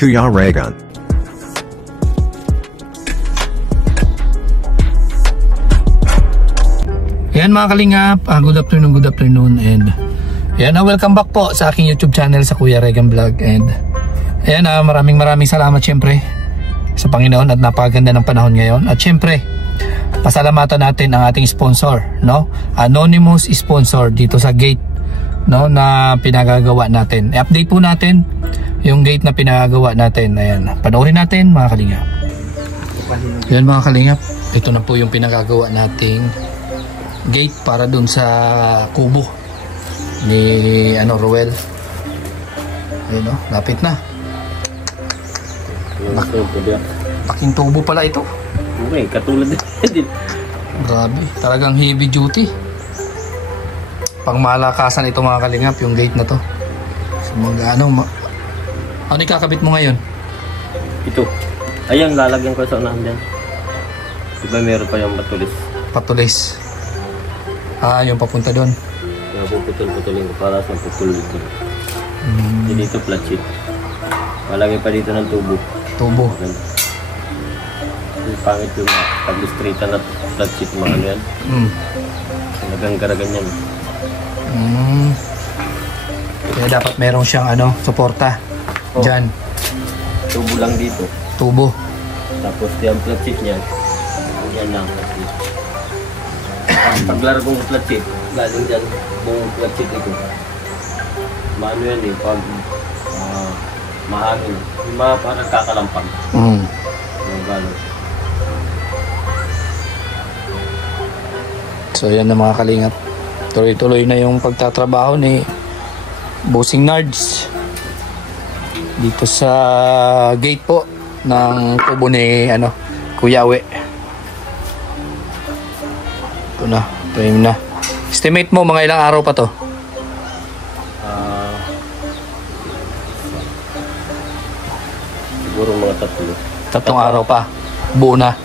Kuya Raygun. Ayan mga kalingap, good afternoon and ayan, welcome back po sa aking YouTube channel sa Kuya Raygun Vlog. And ayan, maraming salamat syempre sa Panginoon at napakaganda ng panahon ngayon. At syempre, pasalamatan natin ang ating sponsor, no? Anonymous sponsor dito sa gate, no, na pinagagawa natin. I-update po natin yung gate na pinagagawa natin. Ayan, panoorin natin mga kalingap. Ayan mga kalingap, ito na po yung pinagagawa nating gate para dun sa kubo ni Roel. Ayun, no? Lapit na. Laking tubo pala ito. Okay, katulad din. Grabe, talagang heavy duty. Pangmalakasan ito mga kalingap, yung gate na to. So, ano ikakabit mo ngayon? Ito. Ayan, lalagyan ko sa unahan dyan. Diba meron pa yung patulis? Patulis. Yung papunta doon. Yung puputol-putulin ko para sa puputol dito. Dito flat sheet. Malagay pa dito ng tubo. Tubo. Yung pangit yung pag-straighten at flat sheet mga ano yan. Nagang-garagan yan. Kaya dapat meron siyang suporta. Dyan. Tubo lang dito. Tubo. Tapos yung flat sheet niyan. Yan lang flat sheet. Paglargong flat sheet, galing dyan buong flat sheet ito. Maano yan eh, pag mahangin. Yung mga parang kakalampag. Yung gano'n. So yan na mga kalingap. Tuloy-tuloy na yung pagtatrabaho ni Bossing Nards dito sa gate po ng kubo ni Kuya We. Ito na, time na. Estimate mo mga ilang araw pa to? Siguro mga Tatlong araw pa. Buo na.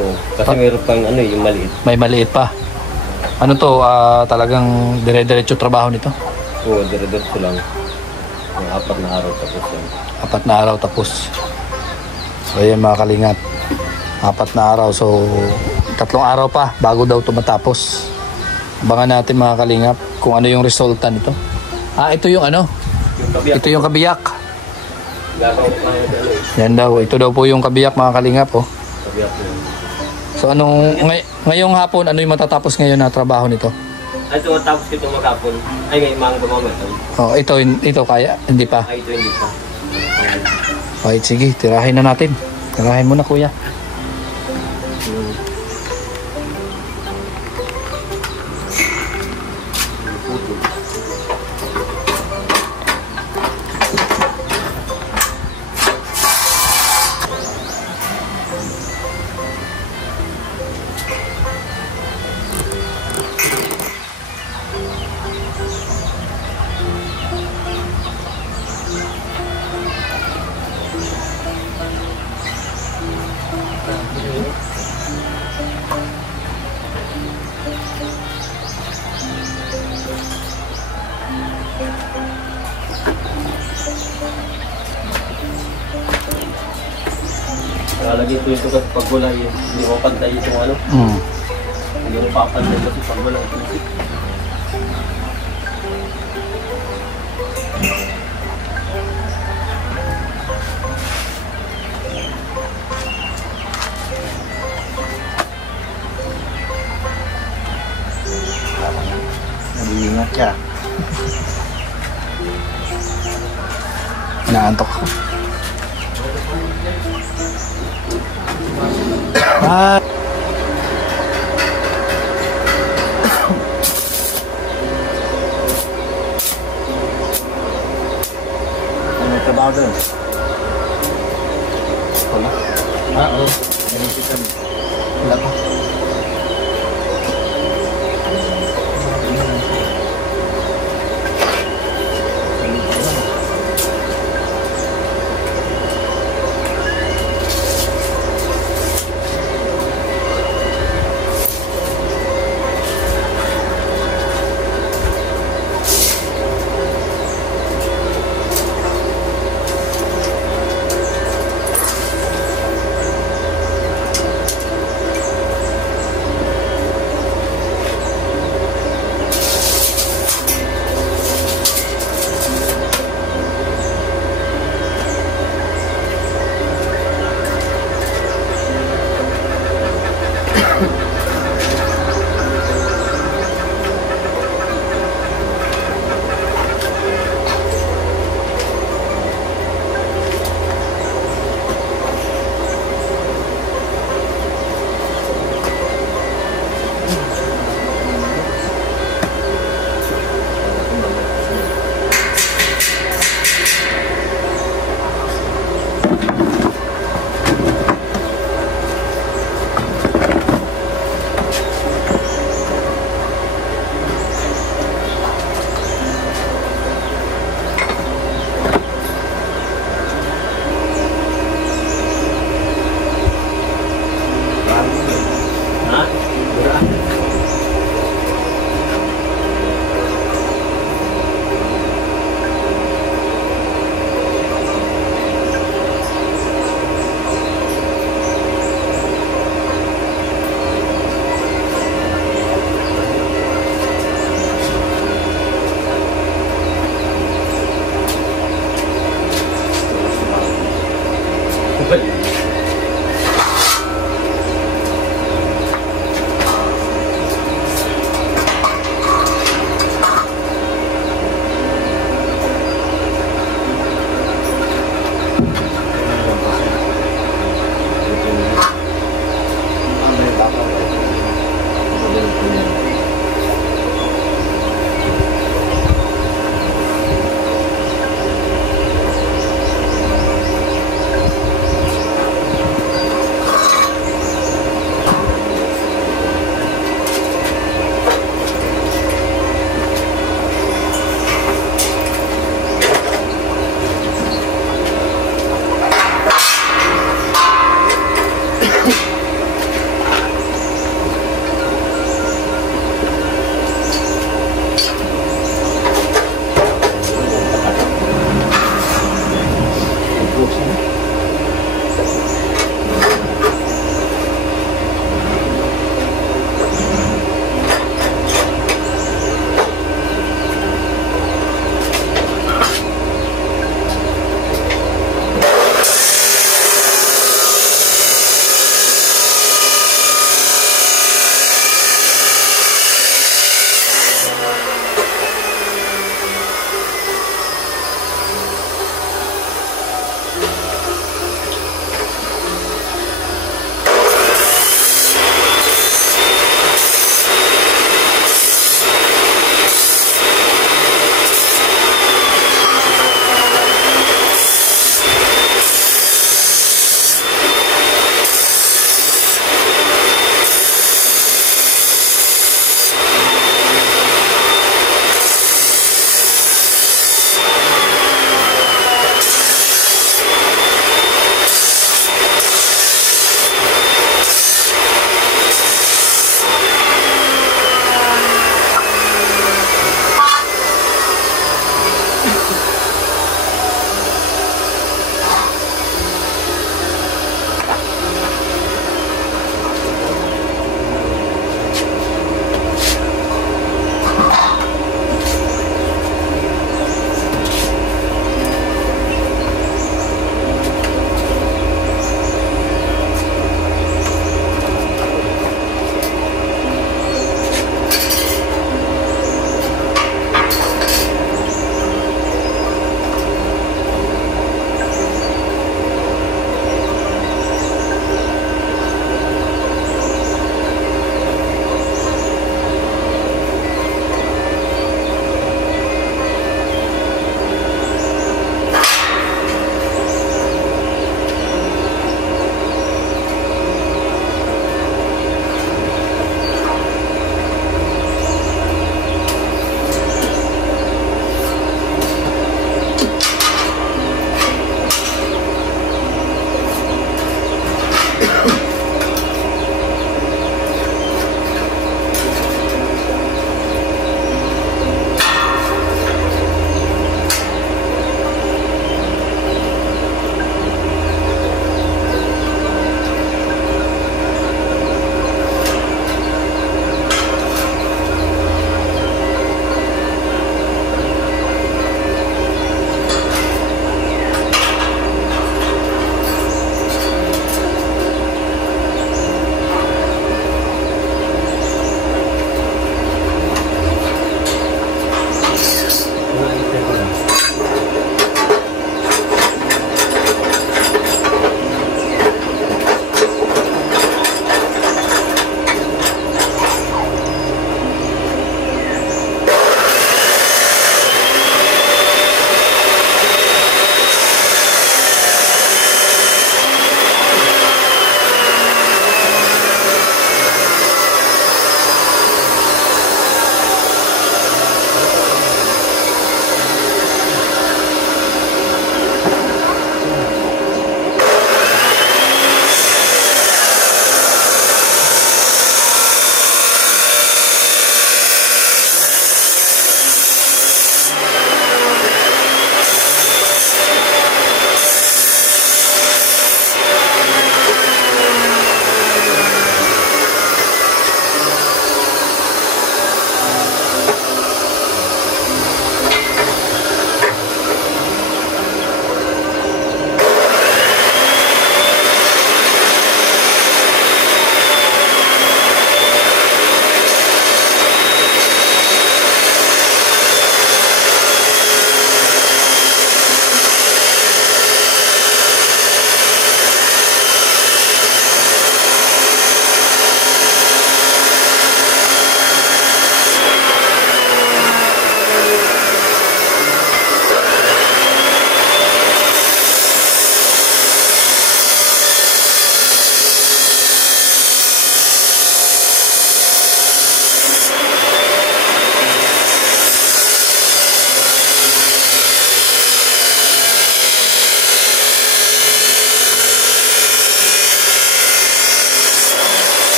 Oo, kasi mayroon pang yung maliit. May maliit pa. Ano to, talagang dire-diretso trabaho nito? Oo, dire-diretso lang. Yung 4 na araw tapos yan. 4 na araw tapos. So ayan mga kalingap, 4 na araw. So 3 araw pa bago daw ito matapos. Abangan natin mga kalingap kung ano yung resulta nito. Ito yung Yung kabiyak. ito yung kabiyak. Gagawin pa yung Yan daw, ito daw po yung kabiyak mga kalingap. kabiyak yun. So ngayong hapon, ano yung matatapos ngayon na trabaho nito? Ito matapos ko itong maghapon. Ay, ngayon mga gumamit. Ito kaya, hindi pa. Ay, ito hindi pa. Okay, sige, tirahin na natin. Tirahin mo na kuya. Lagi ito kasi pag wala hindi ko pantay itong hindi ko papantay kasi pag wala ito. Nag-iingat siya. Inaantok ako. Ano trabaho doon? Wala. Oo. Wala pa.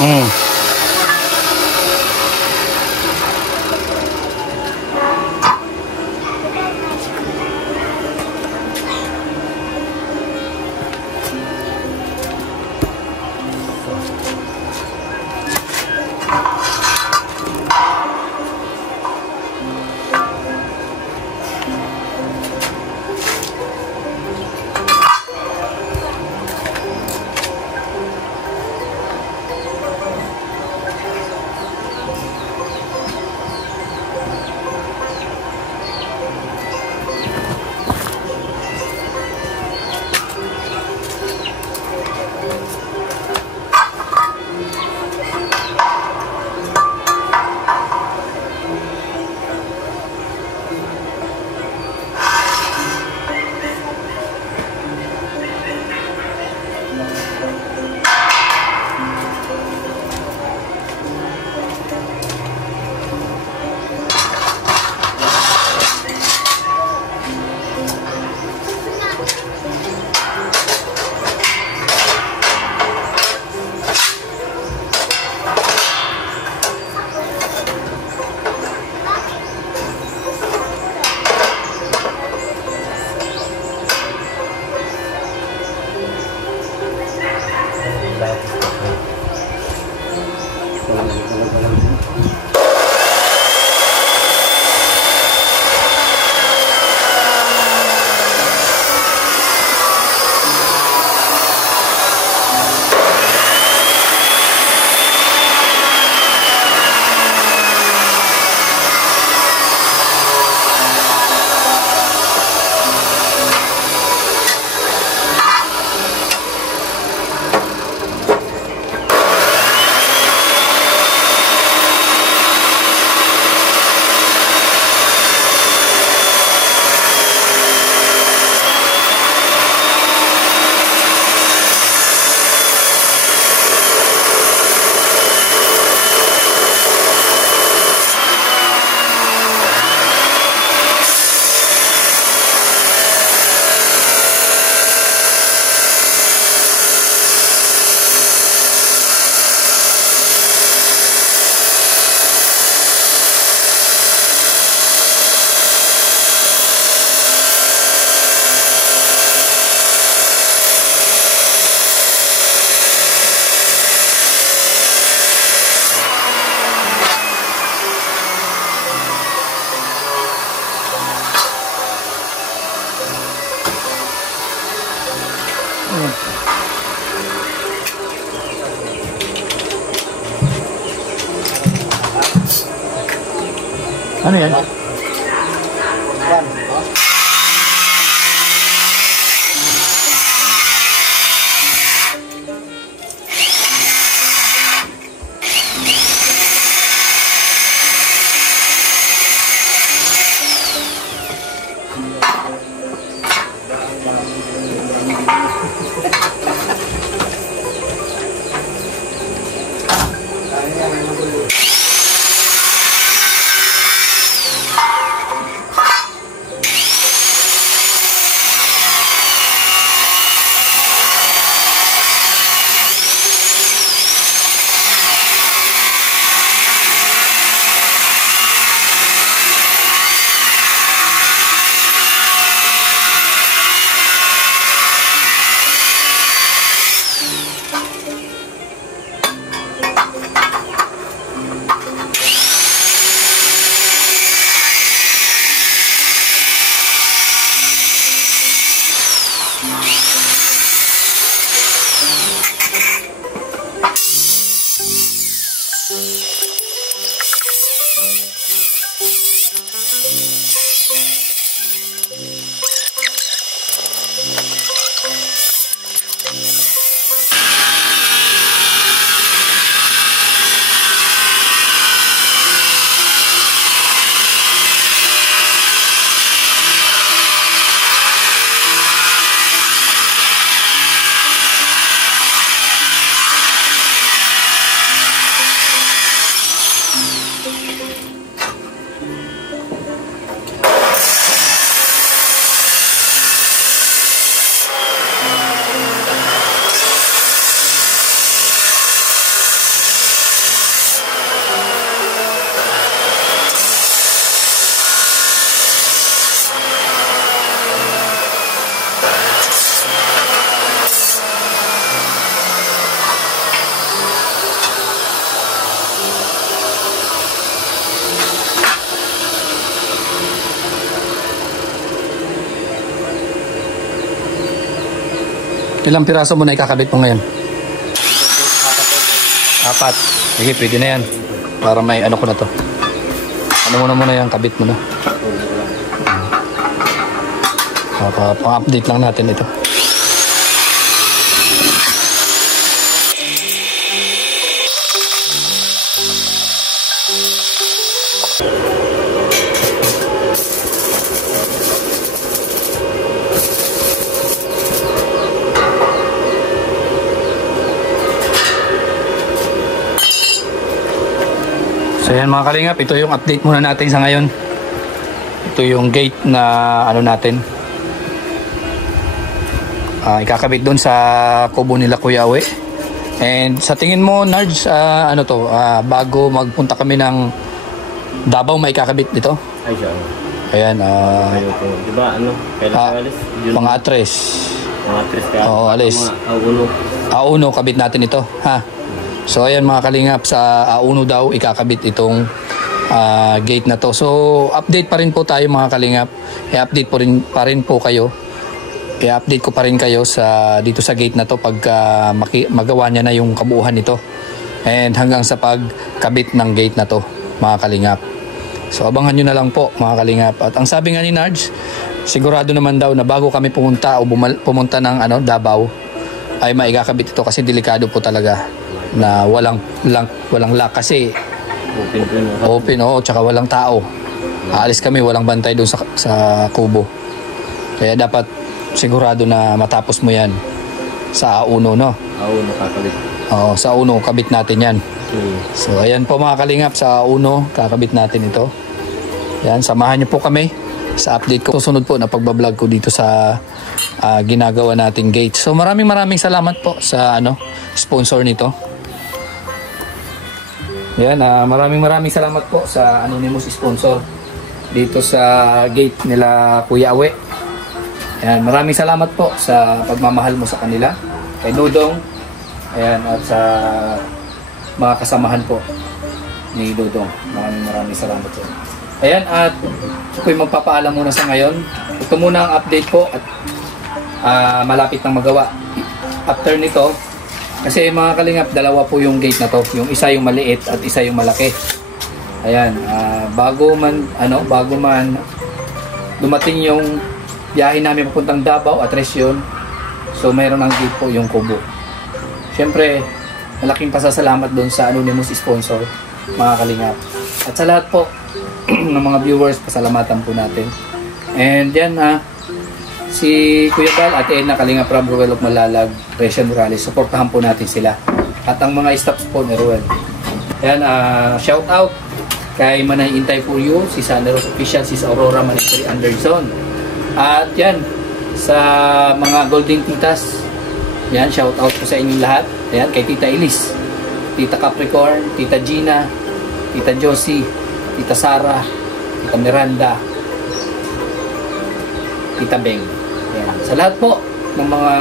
Hmm. Ano yan? Ilang piraso mo na ikakabit mo ngayon? 4. Sige, pwede na yan. Para may ano ko na to. Ano mo na yan, kabit mo na. Pang-update lang natin ito. So yan mga kalingap, ito yung update muna natin sa ngayon. Ito yung gate na ano natin. Ikakabit doon sa kubo nila Kuya Awe. And sa tingin mo, Nards, ano to, bago magpunta kami ng Davao, may ikakabit dito? Ay, siya. Ayan. Diba, ano? Kailan alis? Mga atres. Mga atres kaya. Oo, alis. A1, kabit natin ito. Ha? So ayan mga kalingap, sa A1 daw ikakabit itong gate na to. So update pa rin po tayo mga kalingap. I-update pa rin po kayo. I-update ko pa rin kayo dito sa gate na to pag magawa niya na yung kabuuhan nito. And hanggang sa pagkabit ng gate na to mga kalingap. So abangan nyo na lang po mga kalingap. At ang sabi nga ni Nards, sigurado naman daw na bago kami pumunta o pumunta ng Davao ay maigakabit ito kasi delikado po talaga na walang lock kasi open tsaka walang tao. Aalis kami, walang bantay doon sa kubo. Kaya dapat sigurado na matapos mo yan sa A1, no? A1 kakabit. Oo, sa A1 kabit natin yan. So ayan po mga kalingap, sa A1 kakabit natin ito. Yan, samahan niyo po kami sa update ko. Susunod po na pagbablog ko dito sa ginagawa nating gate. So maraming salamat po sa sponsor nito. Yan, maraming salamat po sa anonymous sponsor dito sa gate nila Kuya Awe. Yan, maraming salamat po sa pagmamahal mo sa kanila, kay Dodong, ayan, at sa mga kasamahan po ni Dodong. Maraming salamat po. Ayan, at ako'y magpapaalam muna sa ngayon. Ito muna ang update po at malapit nang magawa. After nito, kasi mga kalingap, dalawa po yung gate na to. Yung isa yung maliit at isa yung malaki. Ayan, bago man dumating yung biyahe namin papuntang Davao at Resyon, so mayroon ng gate po yung kubo. Siyempre, malaking pasasalamat doon sa anonymous sponsor, mga kalingap. At sa lahat po ng mga viewers, pasalamatan po natin. And yan, si Kuya Bal at Edna Kalingap Rob, Ruel of Malalag, Resyon Morales, supportahan po natin sila. At ang mga staff po ni Ruel. Yan, shout out kay Manay Intay for You, si Sanderos Official, si Aurora Manitary Anderson. At yan, sa mga Golden Titas, yan, shout out po sa inyong lahat. Yan, kay Tita Elise, Tita Capricorn, Tita Gina, Tita Josie, Tita Sara, Tita Miranda, Tita Beng. Yan. Sa lahat po ng mga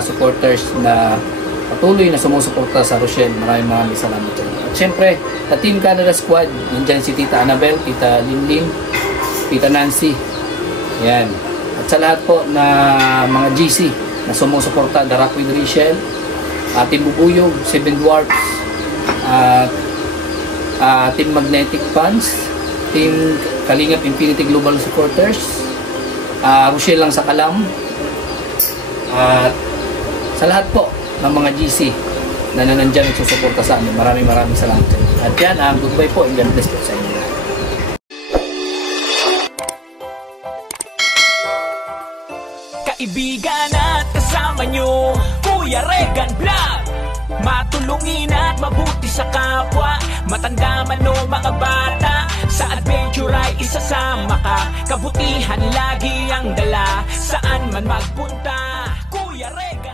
supporters na patuloy na sumusuporta sa Rochelle, maraming salamat sa inyo. At syempre, sa Team Canada Squad, nandyan si Tita Annabel, Tita Linlin, Tita Nancy. Yan. At sa lahat po na mga GC na sumusuporta, The Rock with Rachel, Team Bubuyog, Seven Dwarfs, Team Magnetic Fans, Team Kalingap Infinity Global Supporters, Rochelle lang sa Kalam, at sa lahat po ng mga GC na nandiyan at susuporta sa amin, maraming salamat sa inyo. At yan, goodbye po and God bless po sa inyo. Kaibigan at kasama nyo, Kuya Regan Vlog. Matulungin at mabuti sa kapwa, matanda man o mga bata. Sa adventure ay isasama ka, kabutihan lagi ang dala. Saan man magpunta, Kuya Regan.